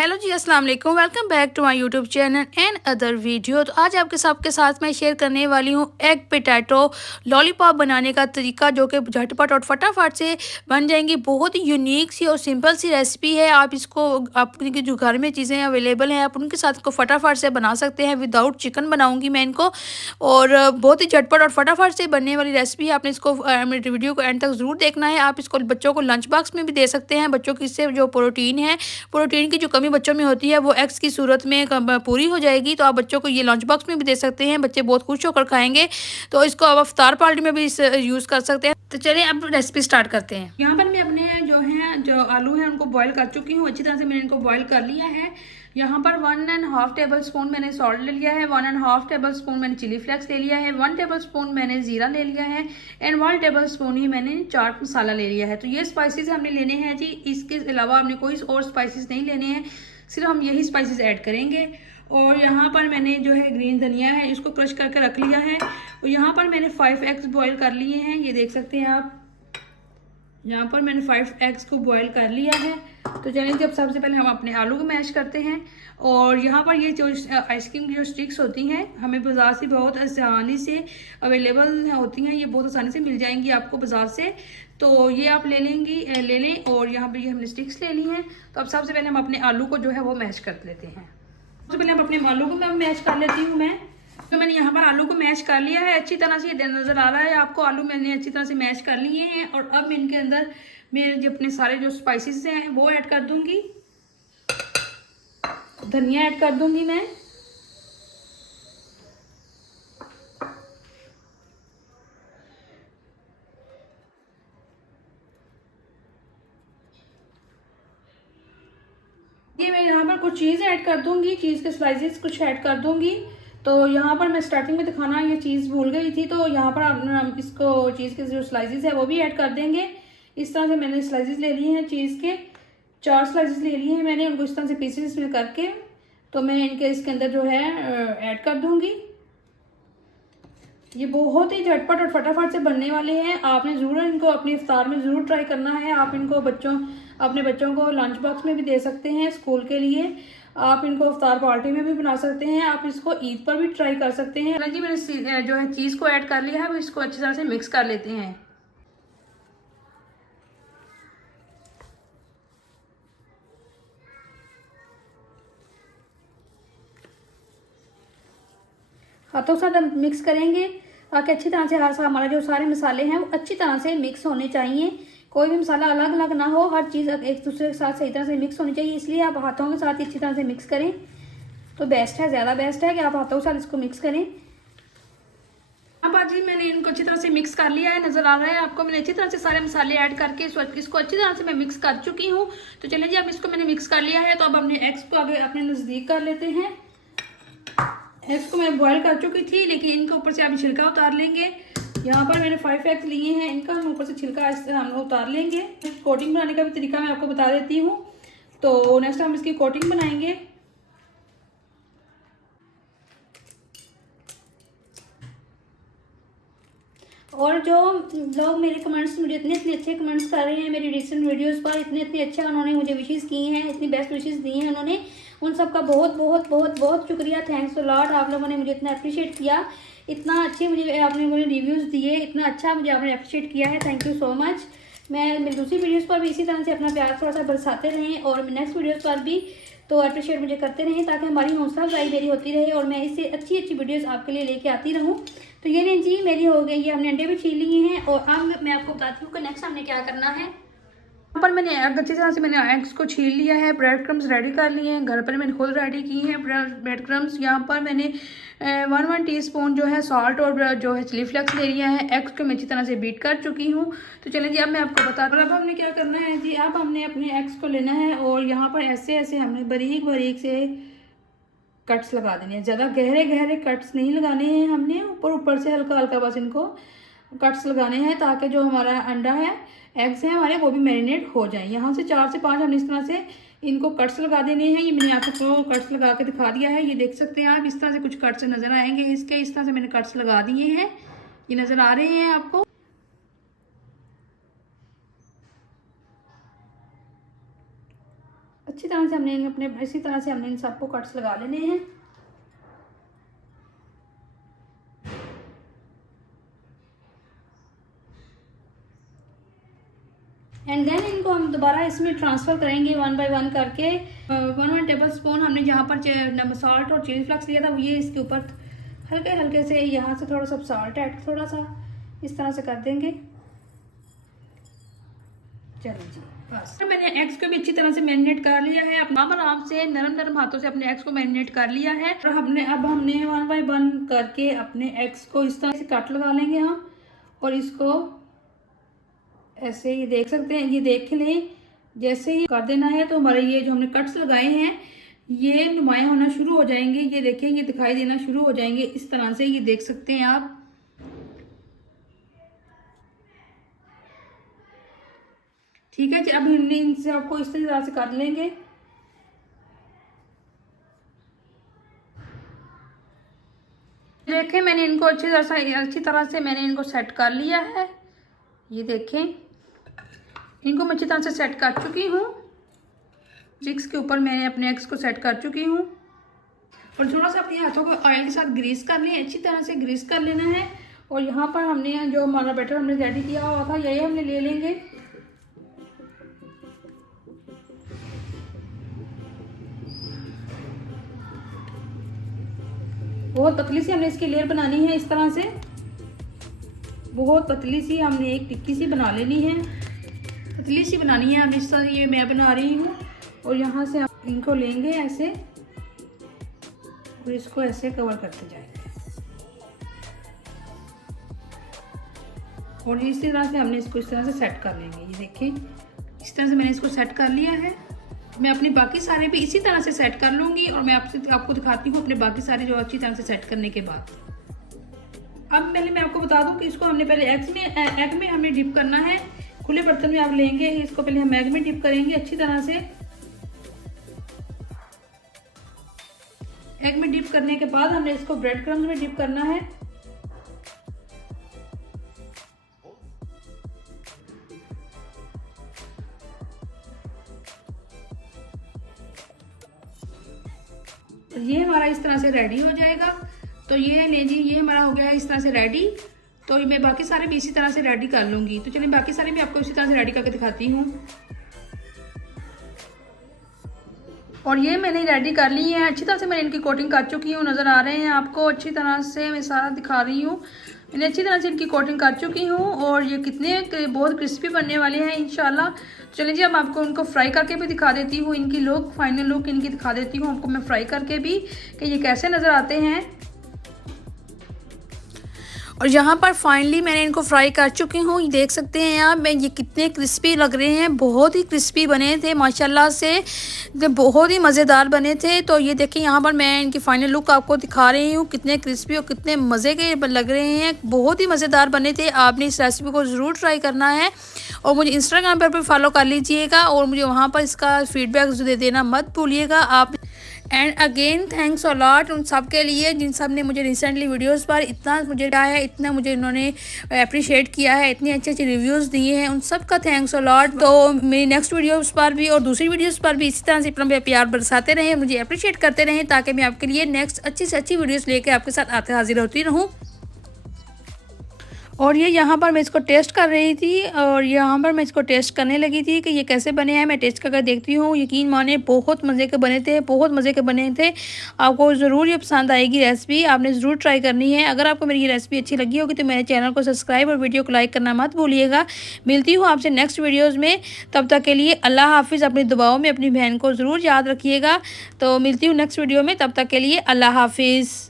Hello जी, अस्सलाम वालेकुम। Welcome back to my YouTube channel and other video. तो आज आपके सबके साथ मैं शेयर करने वाली हूँ एग पोटैटो लॉलीपॉप बनाने का तरीका, जो कि झटपट और फटाफट से बन जाएंगी। बहुत ही यूनिक सी और सिंपल सी रेसिपी है। आप इसको आपकी जो घर में चीज़ें अवेलेबल हैं आप उनके साथ इसको फटाफट से बना सकते हैं। विदाउट चिकन बनाऊँगी मैं इनको, और बहुत ही झटपट और फटाफट से बनने वाली रेसिपी है। आपने इसको मेरे वीडियो को एंड तक ज़रूर देखना है। आप इसको बच्चों को लंच बॉक्स में भी दे सकते हैं। बच्चों की इससे जो प्रोटीन की जो कमी बच्चों में होती है वो एग्स की सूरत में पूरी हो जाएगी। तो आप बच्चों को ये लंच बॉक्स में भी दे सकते हैं, बच्चे बहुत खुश होकर खाएंगे। तो इसको आप इफ्तार पार्टी में भी यूज़ कर सकते हैं। तो चलिए अब रेसिपी स्टार्ट करते हैं। यहाँ पर मैं अपने जो आलू हैं उनको बॉईल कर चुकी हूँ। अच्छी तरह से मैंने इनको बॉईल कर लिया है। यहाँ पर 1.5 टेबल स्पून मैंने सॉल्ट ले लिया है, 1.5 टेबल स्पून मैंने चिली फ्लेक्स ले लिया है, 1 टेबल स्पून मैंने ज़ीरा ले लिया है एंड 1 टेबल स्पून ही मैंने चाट मसाला ले लिया है। तो ये स्पाइसेस हमने लेने हैं जी। इसके अलावा हमने कोई और स्पाइसेस नहीं लेने हैं, सिर्फ हम यही स्पाइसेस ऐड करेंगे। और यहाँ पर मैंने जो है ग्रीन धनिया है इसको क्रश करके रख लिया है। और यहाँ पर मैंने 5 एग्स बॉईल कर लिए हैं, ये देख सकते हैं आप। यहाँ पर मैंने 5 एग्स को बॉईल कर लिया है। तो चलिए जब सबसे पहले हम अपने आलू को मैश करते हैं। और यहाँ पर ये जो आइसक्रीम की जो स्टिक्स होती हैं हमें बाज़ार से बहुत आसानी से अवेलेबल होती हैं, ये बहुत आसानी से मिल जाएंगी आपको बाज़ार से। तो ये आप ले लें। और यहाँ पर ये हमने स्टिक्स ले ली हैं। तो अब सबसे पहले हम अपने आलू को जो है वो मैश कर लेते हैं। सबसे पहले हम अपने आलू को मैश कर लेती हूँ मैं। तो मैंने यहाँ पर आलू को मैश कर लिया है अच्छी तरह से। ये नज़र आ रहा है आपको, आलू मैंने अच्छी तरह से मैश कर लिए हैं। और अब मैं इनके अंदर मेरे जो अपने सारे जो स्पाइसेस हैं वो ऐड कर दूंगी। धनिया ऐड कर दूंगी मैं। ये मैं यहाँ पर कुछ चीज़ ऐड कर दूंगी, चीज़ के स्लाइसेस कुछ ऐड कर दूंगी। तो यहाँ पर मैं स्टार्टिंग में दिखाना ये चीज़ भूल गई थी, तो यहाँ पर हम इसको चीज़ के जो स्लाइसेस है वो भी ऐड कर देंगे। इस तरह से मैंने स्लाइसेस ले लिए हैं चीज़ के, 4 स्लाइसेस ले लिए हैं मैंने, उनको इस तरह से पीसेस में करके तो मैं इनके इसके अंदर जो है ऐड कर दूंगी। ये बहुत ही झटपट और फटाफट से बनने वाले हैं। आपने ज़रूर इनको अपनी इफ्तार में ज़रूर ट्राई करना है। आप इनको अपने बच्चों को लंच बॉक्स में भी दे सकते हैं स्कूल के लिए। आप इनको इफ्तार पार्टी में भी बना सकते हैं। आप इसको ईद पर भी ट्राई कर सकते हैं। जी मैंने जो है चीज़ को ऐड कर लिया है, अब इसको अच्छी तरह से मिक्स कर लेते हैं। हाथों के साथ हम मिक्स करेंगे ताकि अच्छी तरह से हमारा जो सारे मसाले हैं वो अच्छी तरह से मिक्स होने चाहिए। कोई भी मसाला अलग अलग ना हो, हर चीज़ एक दूसरे के साथ सही तरह से मिक्स होनी चाहिए। इसलिए आप हाथों के साथ अच्छी तरह से मिक्स करें तो बेस्ट है, ज़्यादा बेस्ट है कि आप हाथों के साथ इसको मिक्स करें। अब आज जी मैंने इनको अच्छी तरह से मिक्स कर लिया है, नज़र आ रहा है आपको। मैंने अच्छी तरह से सारे मसाले ऐड करके इसको अच्छी तरह से मैं मिक्स कर चुकी हूँ। तो चलिए जी अब इसको मैंने मिक्स कर लिया है। तो अब अपने एग्स को आगे अपने नज़दीक कर लेते हैं। एग्स को मैं बॉईल कर चुकी थी, लेकिन इनके ऊपर से आप छिलका उतार लेंगे। यहाँ पर मैंने 5 एग्स लिए हैं, इनका हम ऊपर से छिलका इस तरह हम उतार लेंगे। कोटिंग बनाने का भी तरीका मैं आपको बता देती हूँ। तो नेक्स्ट हम इसकी कोटिंग बनाएंगे। और जो लोग मेरे कमेंट्स मुझे इतने अच्छे कमेंट्स कर रहे हैं मेरी रिसेंट वीडियोस पर, इतने अच्छे उन्होंने मुझे विशेस की हैं, इतनी बेस्ट विशेस दी हैं उन्होंने, उन सब का बहुत बहुत बहुत बहुत शुक्रिया। Thanks a lot. आप लोगों ने मुझे इतना अप्रिशिएट किया, इतना अच्छे मुझे आपने मुझे रिव्यूज़ दिए, इतना अच्छा मुझे आपने अप्रिशिएट किया है। Thank you so much. मैं दूसरी वीडियोज़ पर भी इसी तरह से अपना प्यार थोड़ा सा बरसाते रहें और नेक्स्ट वीडियोज़ पर भी तो अप्रिशिएट मुझे करते रहें, ताकि हमारी हौसला अफजाई मेरी होती रहे और मैं इससे अच्छी अच्छी वीडियोस आपके लिए लेके आती रहूं। तो ये नहीं जी मेरी हो गई, ये हमने अंडे भी छील लिए हैं। और अब मैं आपको बताती हूँ कि नेक्स्ट हमने क्या करना है। यहाँ पर मैंने अच्छी तरह से मैंने एग्स को छील लिया है, ब्रेड क्रम्स रेडी कर लिए हैं, घर पर मैंने खुद रेडी की हैं ब्रेड क्रम्स। यहाँ पर मैंने 1 टीस्पून जो है सॉल्ट और जो है चिली फ्लेक्स ले लिया है। एग्स को मैं अच्छी तरह से बीट कर चुकी हूँ। तो चलिए जी अब मैं आपको बता दूँ अब हमने क्या करना है जी। अब हमने अपने एग्स को लेना है और यहाँ पर ऐसे ऐसे हमने बारीक बारीक से कट्स लगा देने हैं। ज़्यादा गहरे गहरे कट्स नहीं लगाने हैं, हमने ऊपर ऊपर से हल्का हल्का बस इनको कट्स लगाने हैं, ताकि जो हमारा अंडा है एग्स हैं हमारे वो भी मैरिनेट हो जाएं। यहाँ से 4 से 5 हमने इस तरह से इनको कट्स लगा देने हैं। ये मैंने आपको कट्स लगा के दिखा दिया है, ये देख सकते हैं आप। इस तरह से कुछ कट्स नज़र आएंगे इसके, इस तरह से मैंने कट्स लगा दिए हैं, ये नज़र आ रहे हैं आपको। अच्छी तरह से हमने अपने इसी तरह से हमने इन सबको कट्स लगा लेने हैं। एंड देन इनको हम दोबारा इसमें ट्रांसफ़र करेंगे 1 बाय 1 करके। 1 टेबल स्पून हमने जहाँ पर सॉल्ट और चिली फ्लेक्स लिया था ये इसके ऊपर हल्के हल्के से यहाँ से थोड़ा सा सॉल्ट ऐड थोड़ा सा इस तरह से कर देंगे। चलो जी बस। तो मैंने एग्स को भी अच्छी तरह से मैरिनेट कर लिया है। अब आराम से नरम नरम हाथों से अपने एग्स को मैरिनेट कर लिया है। और हमने 1 बाय 1 करके अपने एग्स को इस तरह से कट लगा लेंगे हम, और इसको ऐसे ही देख सकते हैं, ये देख लें जैसे ही कर देना है तो हमारे ये जो हमने कट्स लगाए हैं ये नुमाया होना शुरू हो जाएंगे। ये देखें ये दिखाई देना शुरू हो जाएंगे इस तरह से, ये देख सकते हैं आप। ठीक है जी, अब हमने इनसे आपको इस तरह से कर लेंगे। देखें मैंने इनको अच्छी तरह से मैंने इनको सेट कर लिया है। ये देखें इनको मैं अच्छी तरह से सेट कर चुकी हूँ। स्टिक्स के ऊपर मैंने अपने एग्स को सेट कर चुकी हूँ, और थोड़ा सा अपने हाथों को ऑयल के साथ ग्रीस कर लें, अच्छी तरह से ग्रीस कर लेना है। और यहाँ पर हमने जो हमारा बैटर हमने रेडी किया हुआ था यही हमने ले लेंगे। बहुत पतली सी हमने इसकी लेयर बनानी है, इस तरह से बहुत पतली सी हमने एक टिक्की सी बना लेनी है, पतली सी बनानी है। अब इस तरह ये मैं बना रही हूँ, और यहाँ से हम इनको लेंगे ऐसे और इसको ऐसे कवर करते जाएंगे, और इसी तरह से हमने इसको इस तरह से सेट कर लेंगे। ये देखें इस तरह से मैंने इसको सेट कर लिया है। मैं अपने बाकी सारे भी इसी तरह से सेट कर लूँगी, और मैं आपको दिखाती हूँ अपने बाकी सारे जो अच्छी तरह से सेट करने के बाद। अब पहले मैं आपको बता दूं कि इसको हमने पहले एग में हमने डिप करना है। खुले बर्तन में आप लेंगे, इसको पहले हम एग में डिप करेंगे अच्छी तरह से। एग में डिप करने के बाद हमने इसको ब्रेड क्रम्स में डिप करना है। ये हमारा इस तरह से रेडी हो जाएगा। तो ये ले जी, ये हमारा हो गया है इस तरह से रेडी। तो मैं बाकी सारे भी इसी तरह से रेडी कर लूँगी। तो चलिए बाकी सारे भी आपको इसी तरह से रेडी करके दिखाती हूँ। और ये मैंने रेडी कर ली है, अच्छी तरह से मैंने इनकी कोटिंग कर चुकी हूँ, नज़र आ रहे हैं आपको। अच्छी तरह से मैं सारा दिखा रही हूँ, मैंने अच्छी तरह से इनकी कोटिंग कर चुकी हूँ, और ये कितने बहुत क्रिस्पी बनने वाले हैं इंशाल्लाह। चलिए जी अब आपको उनको फ्राई करके भी दिखा देती हूँ, इनकी लुक फाइनल लुक इनकी दिखा देती हूँ आपको मैं फ्राई करके भी कि ये कैसे नज़र आते हैं। और यहाँ पर फाइनली मैंने इनको फ्राई कर चुकी हूँ, देख सकते हैं आप ये कितने क्रिस्पी लग रहे हैं। बहुत ही क्रिस्पी बने थे माशाल्लाह से, बहुत ही मज़ेदार बने थे। तो ये देखिए यहाँ पर मैं इनकी फाइनल लुक आपको दिखा रही हूँ, कितने क्रिस्पी और कितने मज़े के लग रहे हैं। बहुत ही मज़ेदार बने थे। आपने इस रेसिपी को ज़रूर ट्राई करना है, और मुझे इंस्टाग्राम पर भी फॉलो कर लीजिएगा, और मुझे वहाँ पर इसका फीडबैक दे देना मत भूलिएगा आप। And again thanks a lot उन सब के लिए जिन सब ने मुझे रिसेंटली वीडियोस पर इतना मुझे डाला है, इतना मुझे इन्होंने अप्रिशिएट किया है, इतने अच्छे अच्छे रिव्यूज़ दिए हैं, उन सब का थैंक्स अ लॉट। तो मेरी नेक्स्ट वीडियोस पर भी और दूसरी वीडियोस पर भी इसी तरह से अपना प्यार बरसाते रहें, मुझे अप्रिशिएट करते रहें, ताकि मैं आपके लिए नेक्स्ट अच्छी से अच्छी वीडियोज़ लेकर आपके साथ आते हाजिर होती रहूँ। और ये यहाँ पर मैं इसको टेस्ट कर रही थी, और यहाँ पर मैं इसको टेस्ट करने लगी थी कि ये कैसे बने हैं। मैं टेस्ट करके देखती हूँ, यकीन माने बहुत मज़े के बने थे, बहुत मज़े के बने थे। आपको ज़रूर ये पसंद आएगी रेसिपी, आपने ज़रूर ट्राई करनी है। अगर आपको मेरी ये रेसिपी अच्छी लगी होगी तो मेरे चैनल को सब्सक्राइब और वीडियो को लाइक करना मत भूलिएगा। मिलती हूँ आपसे नेक्स्ट वीडियोज़ में, तब तक के लिए अल्लाह हाफिज़। अपनी दुआओं में अपनी बहन को ज़रूर याद रखिएगा। तो मिलती हूँ नेक्स्ट वीडियो में, तब तक के लिए अल्लाह हाफिज़।